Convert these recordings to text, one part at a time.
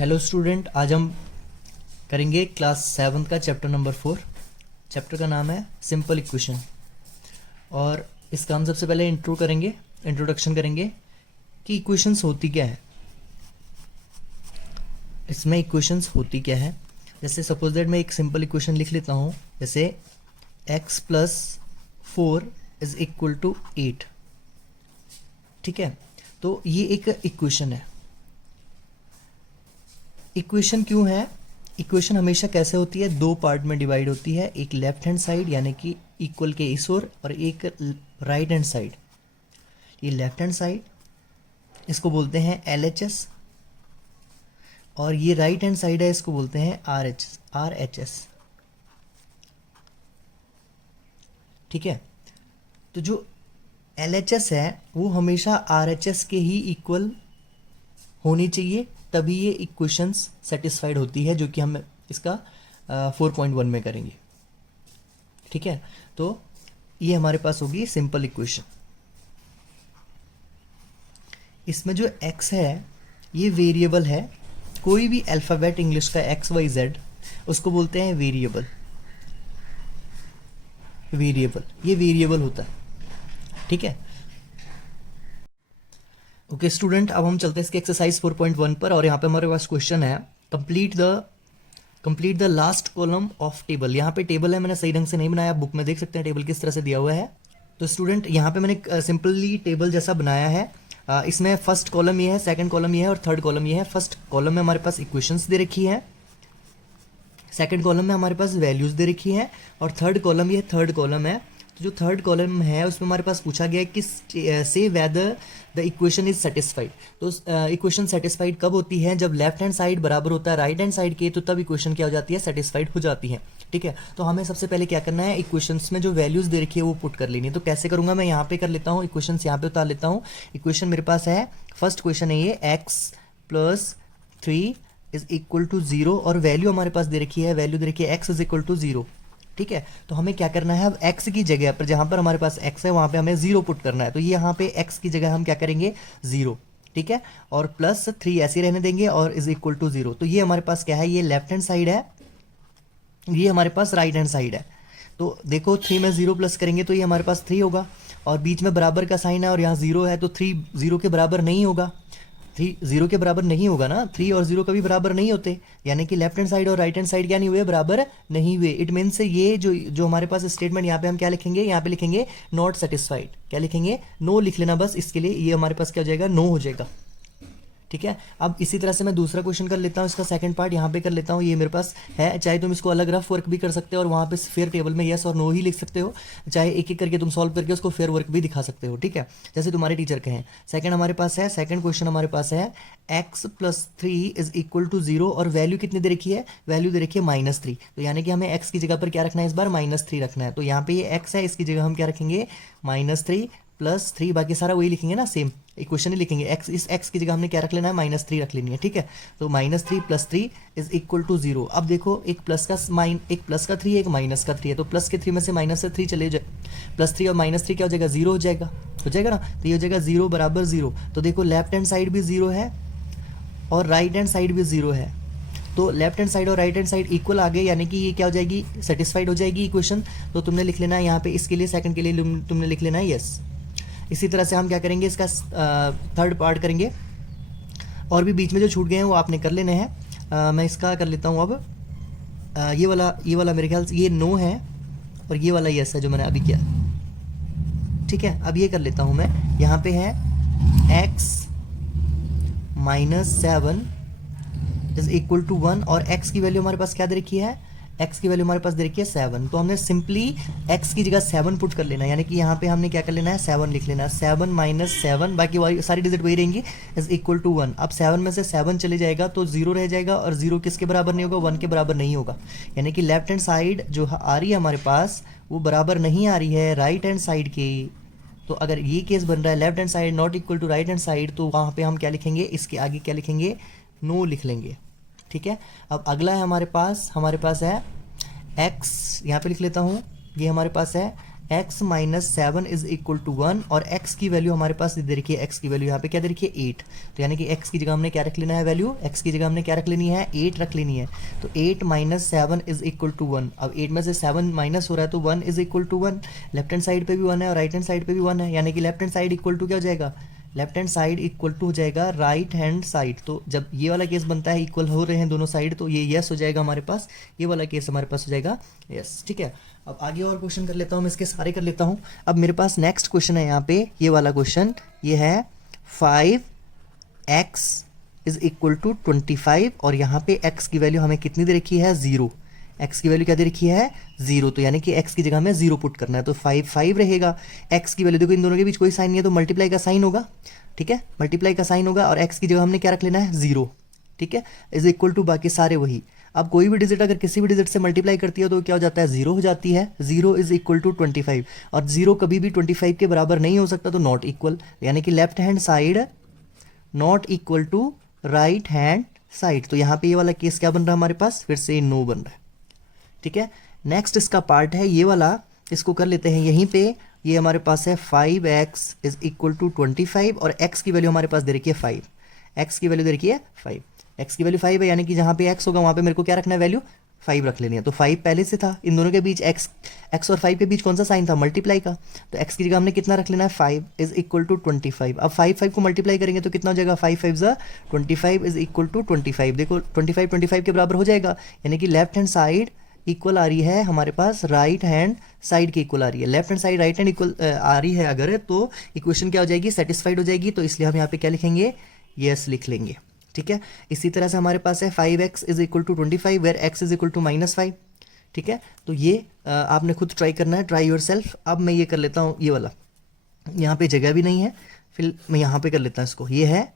Hello student, आज हम करेंगे क्लास 7 का चैप्टर नंबर 4। चैप्टर का नाम है सिंपल इक्वेशन। और इसका हम सबसे पहले इंट्रोडक्शन करेंगे कि इक्वेशंस होती क्या है। इसमें इक्वेशंस होती क्या है, जैसे सपोज दैट मैं एक सिंपल इक्वेशन लिख लेता हूँ, जैसे x plus 4 is equal to 8। ठीक है, तो ये एक इक्वेशन है। इक्वेशन क्यों है? इक्वेशन हमेशा कैसे होती है? दो पार्ट में डिवाइड होती है, एक लेफ्ट हैंड साइड यानी कि इक्वल के इस ओर, और एक राइट हैंड साइड। ये लेफ्ट हैंड साइड इसको बोलते हैं LHS, और ये राइट हैंड साइड है, इसको बोलते हैं RHS। ठीक है, तो जो LHS है वो हमेशा RHS के ही इक्वल होनी चाहिए, तभी ये इक्वेशंस सेटिस्फाइड होती है, जो कि हम इसका 4.1 में करेंगे। ठीक है, तो ये हमारे पास होगी सिंपल इक्वेशन। इसमें जो x है ये वेरिएबल है। कोई भी अल्फ़ाबेट इंग्लिश का XYZ उसको बोलते हैं वेरिएबल। ये वेरिएबल होता है। ठीक है, ओके स्टूडेंट, अब हम चलते हैं इसके एक्सरसाइज 4.1 पर। और यहाँ पे हमारे पास क्वेश्चन है complete the last column of table. यहाँ पे टेबल है, मैंने सही ढंग से नहीं बनाया, बुक में देख सकते हैं टेबल किस तरह से दिया हुआ है। तो स्टूडेंट यहाँ पे मैंने सिंपली टेबल जैसा बनाया है। इसमें फर्स्ट कॉलम ये है, सेकंड कॉलम ये है और थर्ड कॉलम ये है। फर्स्ट कॉलम में हमारे पास इक्वेशंस दे रखी है, सेकंड कॉलम में हमारे पास वैल्यूज दे रखी है, और थर्ड कॉलम ये थर्ड कॉलम है। तो जो थर्ड कॉलम है उसमें हमारे पास पूछा गया है कि से whether the equation is satisfied. तो इक्वेशन सेटिस्फाइड कब होती है? जब लेफ्ट हैंड साइड बराबर होता है राइट हैंड साइड के, तो तब इक्वेशन क्या हो जाती है? सेटिस्फाइड हो जाती है। ठीक है, तो हमें सबसे पहले क्या करना है, इक्वेशंस में जो वैल्यूज दे रखी है वो पुट कर लेनी है। तो कैसे करूंगा मैं? यहाँ पे कर लेता हूँ, इक्वेशंस यहाँ पे उतार लेता हूँ। इक्वेशन मेरे पास है, फर्स्ट क्वेश्चन है ये x plus 3 is equal to 0, और वैल्यू हमारे पास दे रखी है, वैल्यू दे रखी है x इज इक्वल टू 0। ठीक है, तो हमें क्या करना है, अब x की जगह पर जहां पर हमारे पास x है वहां पे हमें 0 पुट करना है। तो ये यहाँ पे x की जगह हम क्या करेंगे? 0। ठीक है, और प्लस 3 ऐसे रहने देंगे और इज इक्वल टू 0। तो ये हमारे पास क्या है? ये लेफ्ट हैंड साइड है, ये हमारे पास राइट हैंड साइड है। तो देखो 3 में 0 प्लस करेंगे तो ये हमारे पास 3 होगा, और बीच में बराबर का साइन है और यहाँ 0 है, तो 3 0 के बराबर नहीं होगा। 3 0 के बराबर नहीं होगा ना, 3 और 0 कभी बराबर नहीं होते, यानी कि लेफ्ट हैंड साइड और राइट हैंड साइड क्या नहीं हुए? बराबर नहीं हुए। इट मीन से ये जो हमारे पास स्टेटमेंट यहाँ पे हम क्या लिखेंगे? यहाँ पे लिखेंगे नॉट सेटिस्फाइड। क्या लिखेंगे? नो लिख लेना बस, इसके लिए ये हमारे पास क्या हो जाएगा? नो हो जाएगा। ठीक है, अब इसी तरह से मैं दूसरा क्वेश्चन कर लेता हूँ, इसका सेकंड पार्ट यहाँ पे कर लेता हूँ। ये मेरे पास है, चाहे तुम इसको अलग रफ वर्क भी कर सकते हो और वहाँ पे फिर टेबल में यस और नो ही लिख सकते हो, चाहे एक एक करके तुम सॉल्व करके उसको फेयर वर्क भी दिखा सकते हो। ठीक है, जैसे तुम्हारे टीचर कहें। सेकंड हमारे पास है, सेकंड क्वेश्चन हमारे पास है x plus 3 is equal to 0, और वैल्यू कितनी दे रखी है? वैल्यू दे रखी है -3। तो यानी कि हमें x की जगह पर क्या रखना है? इस बार -3 रखना है। तो यहाँ पे ये x है, इसकी जगह हम क्या रखेंगे? -3 प्लस 3, बाकी सारा वही लिखेंगे ना, सेम इक्वेशन ही लिखेंगे। x, इस x की जगह हमने क्या रख लेना है? -3 रख लेनी है। ठीक है, तो -3 प्लस 3 इज इक्वल टू 0। अब देखो एक प्लस का 3 एक माइनस का 3 है, तो प्लस के 3 में से माइनस से 3 चले जाए, प्लस 3 और -3 क्या हो जाएगा? 0 हो जाएगा ना। तो ये हो जाएगा 0 बराबर 0। तो देखो लेफ्ट हैंड साइड भी 0 है और राइट हैंड साइड भी 0 है, तो लेफ्ट हैंड साइड और राइट हैंड साइड इक्वल आ गए, यानी कि ये क्या हो जाएगी? सेटिस्फाइड हो जाएगी इक्वेशन। तो तुमने लिख लेना है यहाँ पे, इसके लिए सेकंड के लिए तुमने लिख लेना है यस। इसी तरह से हम क्या करेंगे, इसका थर्ड पार्ट करेंगे, और भी बीच में जो छूट गए हैं वो आपने कर लेने हैं। मैं इसका कर लेता हूँ अब। ये वाला मेरे ख्याल से ये नो है, और ये वाला यस है जो मैंने अभी किया। ठीक है, अब ये कर लेता हूँ मैं। यहाँ पे है x -7 इज इक्वल टू 1, और x की वैल्यू हमारे पास क्या दे रखी है? x की वैल्यू हमारे पास दे रखी है 7। तो हमने सिंपली x की जगह 7 पुट कर लेना है, यानी कि यहाँ पे हमने क्या कर लेना है? 7 लिख लेना है। 7 - 7, बाकी वही सारी डिजिट वही रहेंगी, इज इक्वल टू 1। अब 7 में से 7 चले जाएगा तो 0 रह जाएगा, और 0 किसके बराबर नहीं होगा? 1 के बराबर नहीं होगा, यानी कि लेफ्ट हैंड साइड जो आ रही है हमारे पास वो बराबर नहीं आ रही है राइट हैंड साइड के। तो अगर ये केस बन रहा है left hand side not equal to right hand side, तो वहाँ पे हम क्या लिखेंगे? इसके आगे क्या लिखेंगे? नो लिख लेंगे। ठीक है, अब अगला है हमारे पास है x, यहाँ पे लिख लेता हूँ, ये हमारे पास है x minus 7 is equal to 1 और x की वैल्यू हमारे पास दे रखी है, x की वैल्यू यहाँ पे क्या दे रखी है 8। तो यानी कि x की जगह हमने क्या रख लेना है वैल्यू, x की जगह हमने क्या रख लेनी है 8 रख लेनी है। तो 8 माइनस 7 इज इक्वल टू 1। अब 8 में से 7 माइनस हो रहा है तो 1 is equal to 1। Left hand side पे भी 1 है और राइट हैंड साइड पे भी 1 है, यानी कि left hand side equal to क्या हो जाएगा, left hand side equal to हो जाएगा राइट हैंड साइड। तो जब ये वाला केस बनता है इक्वल हो रहे हैं दोनों साइड, तो ये यस हो जाएगा हमारे पास, ये वाला केस हमारे पास हो जाएगा यस। ठीक है, अब आगे और क्वेश्चन कर लेता हूँ, मैं इसके सारे कर लेता हूँ। अब मेरे पास नेक्स्ट क्वेश्चन है यहाँ पे, ये वाला क्वेश्चन, ये है 5x इज इक्वल टू 25 और यहाँ पे x की वैल्यू हमें कितनी दे रखी है 0। x की वैल्यू क्या दे रखी है 0, तो यानी कि x की जगह हमें 0 पुट करना है, तो 5 रहेगा। x की वैल्यू देखो इन दोनों के बीच कोई साइन नहीं है तो मल्टीप्लाई का साइन होगा, ठीक है, मल्टीप्लाई का साइन होगा, और x की जगह हमने क्या रख लेना है 0, ठीक है, इज इक्वल टू बाकी सारे वही। अब कोई भी डिजिट अगर किसी भी डिजिट से मल्टीप्लाई करती है तो क्या हो जाता है 0 हो जाती है, 0 इज इक्वल टू 25 और 0 कभी भी 25 के बराबर नहीं हो सकता, तो नॉट इक्वल, यानी कि left hand side not equal to right hand side. तो यहाँ पे ये वाला केस क्या बन रहा है हमारे पास, फिर से नो बन रहा है। ठीक है, नेक्स्ट इसका पार्ट है ये वाला, इसको कर लेते हैं यहीं पे। ये हमारे पास है 5x इज इक्वल टू 25 और x की वैल्यू हमारे पास दे रखी है 5, x की वैल्यू दे रखी है 5, x की वैल्यू 5 है, यानी कि जहाँ पे x होगा वहाँ पे मेरे को क्या रखना है वैल्यू 5 रख लेनी है। तो 5 पहले से था, इन दोनों के बीच x और 5 के बीच कौन सा साइन था मल्टीप्लाई का, तो x की जगह हमने कितना रख लेना है 5 इज इक्वल टू 25। अब 5 को मल्टीप्लाई करेंगे तो कितना हो जाएगा 5 5 ज़ा 25 इज इक्वल टू 25। देखो 25 के बराबर हो जाएगा, यानी कि लेफ्ट हैंड साइड इक्वल आ रही है हमारे पास राइट हैंड साइड के इक्वल आ रही है, left hand side right hand equal आ रही है अगर, तो इक्वेशन क्या हो जाएगी सेटिस्फाइड हो जाएगी। तो इसलिए हम यहाँ पे क्या लिखेंगे यस लिख लेंगे। ठीक है, इसी तरह से हमारे पास है 5x is equal to 25 where x is equal to -5। ठीक है, तो ये आपने खुद ट्राई करना है, ट्राई योर सेल्फ। अब मैं ये कर लेता हूँ ये वाला, यहाँ पे जगह भी नहीं है, फिर मैं यहाँ पे कर लेता हूँ इसको। ये है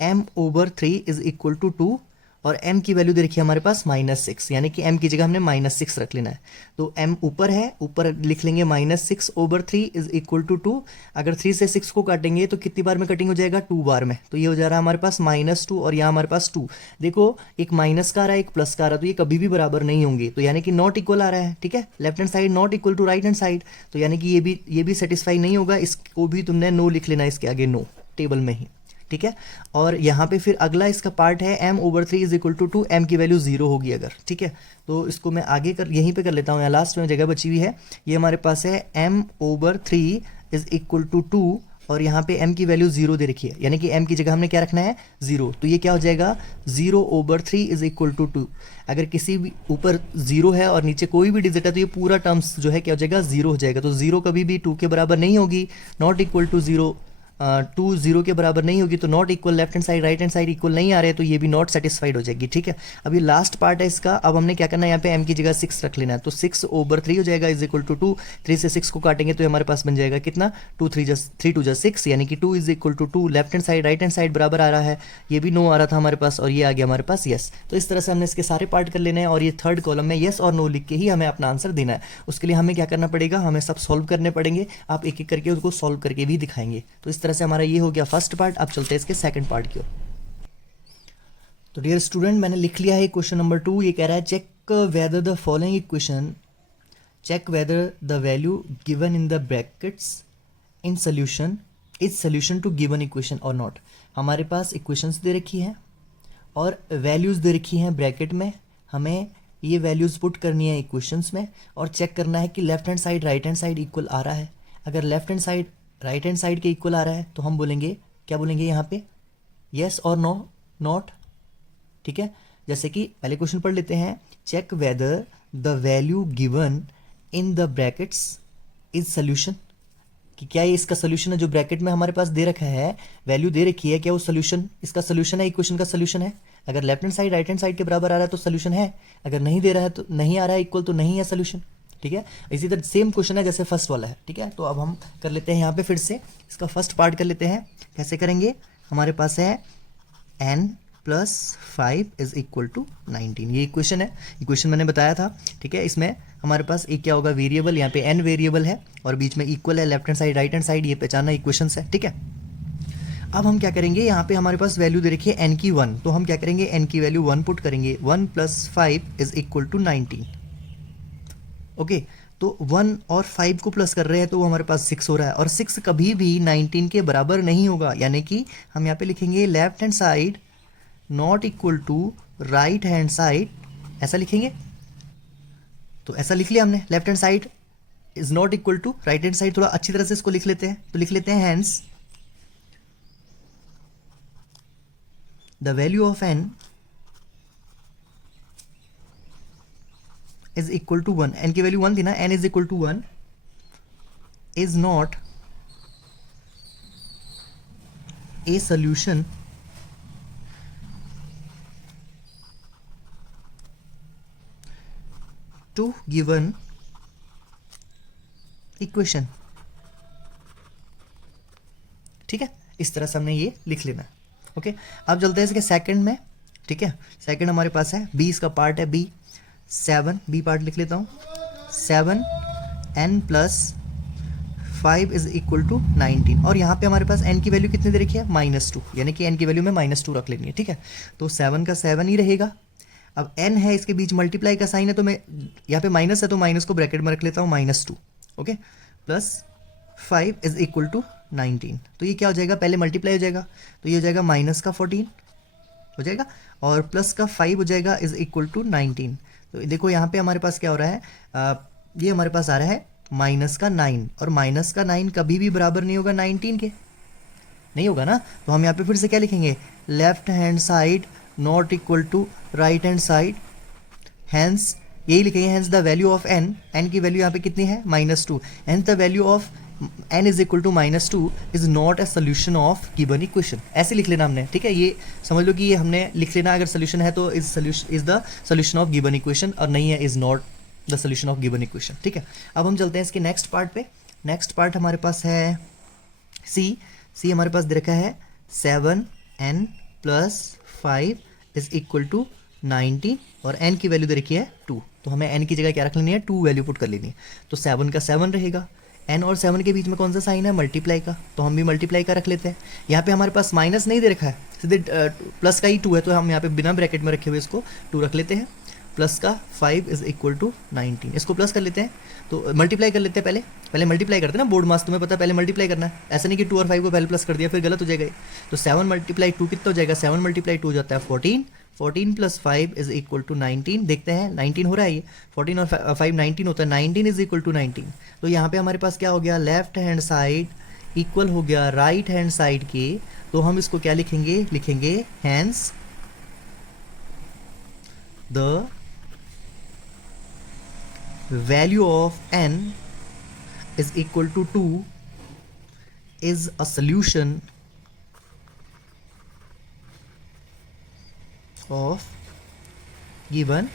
m/3 इज इक्वल टू 2 और m की वैल्यू दे रखी है हमारे पास -6, यानी कि m की जगह हमने -6 रख लेना है। तो m ऊपर है, ऊपर लिख लेंगे -6/3 इज इक्वल टू 2। अगर 3 से 6 को काटेंगे तो कितनी बार में कटिंग हो जाएगा 2 बार में, तो ये हो जा रहा है हमारे पास -2 और यहाँ हमारे पास 2। देखो एक माइनस का आ रहा है एक प्लस का आ रहा है, तो ये कभी भी बराबर नहीं होंगे, तो यानी कि नॉट इक्वल आ रहा है। ठीक है, left hand side not equal to right hand side, तो यानी कि ये भी सेटिस्फाई नहीं होगा, इसको भी तुमने नो लिख लेना इसके आगे, नो टेबल में ही। ठीक है, और यहाँ पे फिर अगला इसका पार्ट है m/3 is equal to 2, m की वैल्यू 0 होगी अगर। ठीक है, तो इसको मैं आगे यहीं पे कर लेता हूँ, यहाँ लास्ट में जगह बची हुई है। ये हमारे पास है m/3 इज इक्वल टू 2 और यहाँ पे m की वैल्यू 0 दे रखी है, यानी कि m की जगह हमने क्या रखना है 0। तो ये क्या हो जाएगा 0/3 इज इक्वल टू 2। अगर किसी भी ऊपर 0 है और नीचे कोई भी डिजिट है तो ये पूरा टर्म्स जो है क्या हो जाएगा 0 हो जाएगा। तो 0 कभी भी 2 के बराबर नहीं होगी, नॉट इक्वल टू 0, 2 0 के बराबर नहीं होगी, तो not equal, left hand side right hand side equal नहीं आ रहे, तो ये भी नॉट सेटिस्फाइड हो जाएगी। ठीक है, अभी लास्ट पार्ट है इसका। अब हमने क्या करना है, यहाँ पे m की जगह 6 रख लेना है, तो 6/3 हो जाएगा इज इक्वल टू 2। 3 से 6 को काटेंगे तो हमारे पास बन जाएगा कितना 2 3 6, यानी कि 2 is equal to 2। Left hand side right hand side बराबर आ रहा है, ये भी नो आ रहा था हमारे पास और ये आ गया हमारे पास यस। तो इस तरह से हमने इसके सारे पार्ट कर लेने हैं और ये थर्ड कॉलम में यस और नो लिख के ही हमें अपना आंसर देना है। उसके लिए हमें क्या करना पड़ेगा, हमें सब सॉल्व करने पड़ेंगे, आप एक एक करके उसको सॉल्व करके भी दिखाएंगे। तो इस तरह से हमारा ये हो गया फर्स्ट पार्ट। अब चलते हैं इसके सेकंड पार्ट की ओर। तो डियर स्टूडेंट, मैंने लिख लिया है क्वेश्चन नंबर 2। ये कह रहा है check whether the following equation, check whether the value given in the brackets in solution is solution to given equation और नॉट। हमारे पास इक्वेशंस दे रखी हैं और वैल्यूज दे रखी हैं ब्रैकेट में, हमें ये वैल्यूज पुट करनी है इक्वेशंस में और चेक करना है कि left hand side right hand side equal आ रहा है। अगर left hand side right hand side के इक्वल आ रहा है तो हम बोलेंगे, क्या बोलेंगे यहाँ पे यस और नो, नॉट। ठीक है, जैसे कि पहले क्वेश्चन पढ़ लेते हैं, check whether the value given in the brackets is solution, कि क्या ये इसका सोल्यूशन है। जो ब्रैकेट में हमारे पास दे रखा है, वैल्यू दे रखी है, क्या वो सोल्यूशन इसका सोल्यूशन है, इक्वेशन का सोल्यूशन है। अगर left hand side right hand side के बराबर आ रहा है तो सोल्यूशन है, अगर नहीं दे रहा है तो नहीं आ रहा है इक्वल तो नहीं है सोल्यूशन। ठीक है, इसी तरह सेम क्वेश्चन है जैसे फर्स्ट वाला है। ठीक है, तो अब हम कर लेते हैं यहाँ पे फिर से इसका फर्स्ट पार्ट कर लेते हैं। कैसे करेंगे, हमारे पास है n+5 इज इक्वल टू 19, ये इक्वेशन है, इक्वेशन मैंने बताया था। ठीक है, इसमें हमारे पास एक क्या होगा वेरिएबल, यहाँ पे n वेरिएबल है और बीच में इक्वल है, left hand side right hand side, ये पहचाना इक्वेशन है। ठीक है, अब हम क्या करेंगे, यहाँ पे हमारे पास वैल्यू दे रखी है n की 1, तो हम क्या करेंगे n की वैल्यू 1 पुट करेंगे, 1 + 5 इज इक्वल टू 19। ओके, तो 1 और 5 को प्लस कर रहे हैं तो वो हमारे पास 6 हो रहा है, और 6 कभी भी 19 के बराबर नहीं होगा, यानी कि हम यहाँ पे लिखेंगे left hand side not equal to right hand side, ऐसा लिखेंगे। तो ऐसा लिख लिया हमने, left hand side is not equal to right hand side. थोड़ा अच्छी तरह से इसको लिख लेते हैं, तो लिख लेते हैं hence the value of n is equal to 1, n की वैल्यू 1 थी ना, n is equal to 1 is not a solution to given equation. ठीक है, इस तरह से हमने ये लिख लेना। ओके, अब चलते हैं इसके सेकंड में। ठीक है, सेकंड हमारे पास है बी, इसका पार्ट है बी 7, बी पार्ट लिख लेता हूँ 7 n plus 5 is equal to 19, और यहाँ पे हमारे पास n की वैल्यू कितनी दे रखी है -2, यानी कि n की वैल्यू में -2 रख लेनी है। ठीक है, तो 7 का 7 ही रहेगा। अब n है, इसके बीच मल्टीप्लाई का साइन है, तो मैं यहाँ पे माइनस है तो माइनस को ब्रैकेट में रख लेता हूँ -2। Okay, plus 5 is equal to 19, तो ये क्या हो जाएगा, पहले मल्टीप्लाई हो जाएगा तो ये हो जाएगा -14 हो जाएगा, और प्लस का 5 हो जाएगा इज इक्वल टू 19। तो देखो यहाँ पे हमारे पास क्या हो रहा है, ये हमारे पास आ रहा है -9, और -9 कभी भी बराबर नहीं होगा 19 के, नहीं होगा ना। तो हम यहाँ पे फिर से क्या लिखेंगे, left hand side not equal to right hand side, hence यही लिखेंगे, hence the value of n की वैल्यू यहाँ पे कितनी है -2, hence the value of n is equal to -2 is not a solution of given equation. ऐसे लिख लेना हमने। ठीक है, ये समझ लो कि ये हमने लिख लेना, अगर सोल्यूशन है तो is the solution of given equation, और नहीं है is not the solution of given equation. ठीक है, अब हम चलते हैं इसके नेक्स्ट पार्ट पे। नेक्स्ट पार्ट हमारे पास है सी हमारे पास दे रखा है 7n plus 5 is equal to 19, और n की वैल्यू दे रखी है 2, तो हमें n की जगह क्या रख लेनी है, 2 वैल्यू पुट कर लेनी है। तो 7 का 7 रहेगा, n और 7 के बीच में कौन सा साइन है, मल्टीप्लाई का, तो हम भी मल्टीप्लाई का रख लेते हैं। यहाँ पे हमारे पास माइनस नहीं दे रखा है, सीधे प्लस का ही 2 है, तो हम यहाँ पे बिना ब्रैकेट में रखे हुए इसको 2 रख लेते हैं। प्लस का 5 इज इक्वल टू 19, इसको प्लस कर लेते हैं, तो मल्टीप्लाई कर लेते हैं। पहले मल्टीप्लाई करते हैं ना, बोर्ड मास तुम्हें पता है, पहले मल्टीप्लाई करना है, ऐसा नहीं कि 2 और 5 को पहले प्लस कर दिया फिर गलत हो जाएगा। तो 7 मल्टीप्लाई 2 कितना हो जाएगा, 7 मल्टीप्लाई 2 हो जाता है 14, 14 प्लस 5 इज इक्वल टू 19। देखते हैं 19 हो रहा है, ये 14 और 5 19 होता है, 19 इज इक्वल टू 19। तो यहाँ पे हमारे पास क्या हो गया, लेफ्ट हैंड साइड इक्वल हो गया राइट हैंड साइड के, तो हम इसको क्या लिखेंगे hence the value of n is equal to 2 is a solution of given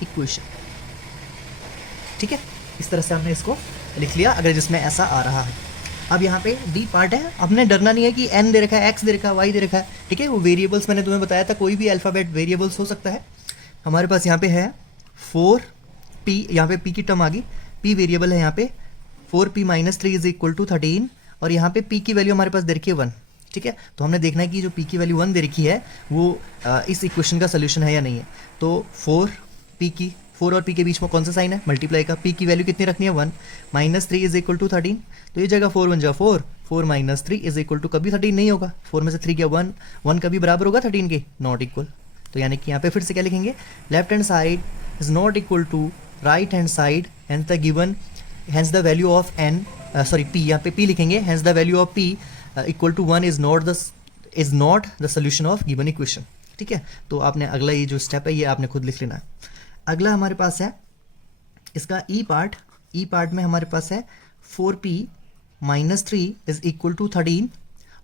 equation। ठीक है, इस तरह से हमने इसको लिख लिया, अगर जिसमें ऐसा आ रहा है। अब यहाँ पे डी पार्ट है, हमने डरना नहीं है कि n दे रखा है, x दे रखा है, y दे रखा है। ठीक है, वो वेरिएबल्स मैंने तुम्हें बताया था, कोई भी अल्फ़ाबेट वेरिएबल्स हो सकता है। हमारे पास यहाँ पे है 4p, यहाँ पे p की टर्म आ गई, p वेरिएबल है यहाँ पे, 4p minus 3 is equal to 13, और यहाँ पे p की वैल्यू हमारे पास दे रखी है 1। ठीक है, तो हमने देखना है कि जो p की वैल्यू 1 दे रखी है वो इस इक्वेशन का सोल्यूशन है या नहीं है। तो 4 और p के बीच में कौन सा साइन है, मल्टीप्लाई का, p की वैल्यू कितनी रखनी है 1, माइनस 3 इज इक्वल टू 13, तो ये जगह 4 1 जा 4, 4 माइनस 3 इज इक्वल टू, कभी 13 नहीं होगा, 4 में से 3 गया 1, 1 कभी बराबर होगा 13 के, नॉट इक्वल। तो यानी कि यहाँ पे फिर से क्या लिखेंगे, left hand side is not equal to right hand side, hence the given, hence the value of n, sorry p, यहाँ पे p लिखेंगे, hence the value of p equal to 1 is not the solution of given equation. ठीक है, तो आपने अगला ये जो स्टेप है ये आपने खुद लिख लेना है। अगला हमारे पास है इसका ई पार्ट में हमारे पास है 4p minus 3 is equal to 13,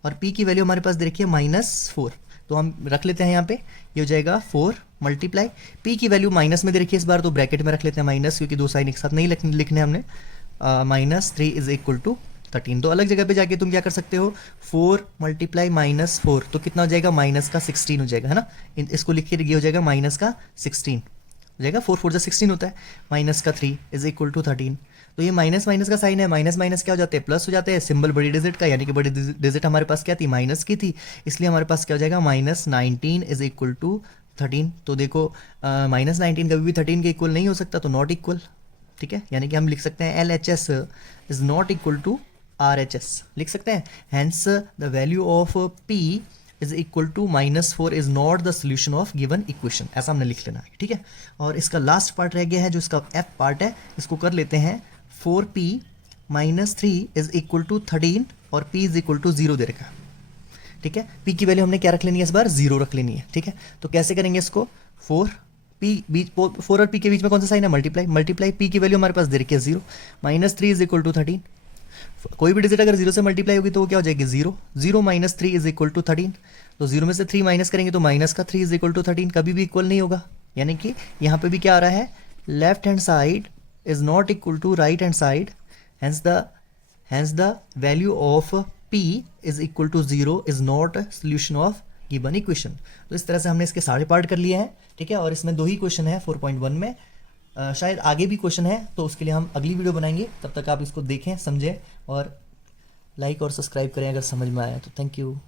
और p की वैल्यू हमारे पास दे रखी है -4, तो हम रख लेते हैं यहाँ पे, ये हो जाएगा 4 मल्टीप्लाई, p की वैल्यू माइनस में दे रखी है इस बार, तो ब्रैकेट में रख लेते हैं माइनस, क्योंकि दो साइन एक साथ नहीं लिखने हमने, -3 इज इक्वल टू 13। तो अलग जगह पे जाके तुम क्या कर सकते हो, 4 मल्टीप्लाई -4, तो कितना हो जाएगा, माइनस का 16 हो जाएगा, है ना। इसको लिख के ये हो जाएगा माइनस का 16 हो जाएगा, 4 4 16 होता है, माइनस का 3 इज इक्वल टू 13। तो ये माइनस माइनस का साइन है, माइनस माइनस क्या हो जाते हैं, प्लस हो जाते हैं, सिंबल बड़ी डिजिट का, यानी कि बड़ी डिजिट हमारे पास क्या थी, माइनस की थी, इसलिए हमारे पास क्या हो जाएगा, -19 इज इक्वल टू 13। तो देखो -19 कभी भी 13 के इक्वल नहीं हो सकता, तो नॉट इक्वल। ठीक है, यानी कि हम लिख सकते हैं LHS is not equal to RHS, लिख सकते हैं। Hence the value of P is equal to -4 is not the solution of given equation, ऐसा हमने लिख लेना है, ठीक है। और इसका लास्ट पार्ट रह गया है जो इसका F पार्ट है, इसको कर लेते हैं। 4P - 3 इज इक्वल टू 13 और P इज इक्वल टू 0 दे रखा है, ठीक है। P की वैल्यू हमने क्या रख लेनी है इस बार, 0 रख लेनी है, ठीक है। तो कैसे करेंगे इसको, 4 और P के बीच में कौन सा साइन है, मल्टीप्लाई P की वैल्यू हमारे पास दे रखी है 0, -3 इज इक्वल टू 13, कोई भी डिजिट अगर 0 से मल्टीप्लाई होगी तो वो क्या हो जाएगी 0, 0 - 3 इज इक्वल टू 13, तो 0 में से 3 माइनस करेंगे तो माइनस का 3 इज इक्वल टू 13, कभी भी इक्वल नहीं होगा, यानी कि यहाँ पे भी क्या आ रहा है, left hand side is not equal to right hand side, hence the value of P is equal to 0 is not a solution of given equation। तो इस तरह से हमने इसके सारे पार्ट कर लिए हैं, ठीक है। और इसमें 2 ही क्वेश्चन है 4.1 में, शायद आगे भी क्वेश्चन है, तो उसके लिए हम अगली वीडियो बनाएंगे। तब तक आप इसको देखें, समझें और लाइक और सब्सक्राइब करें अगर समझ में आया तो। Thank you.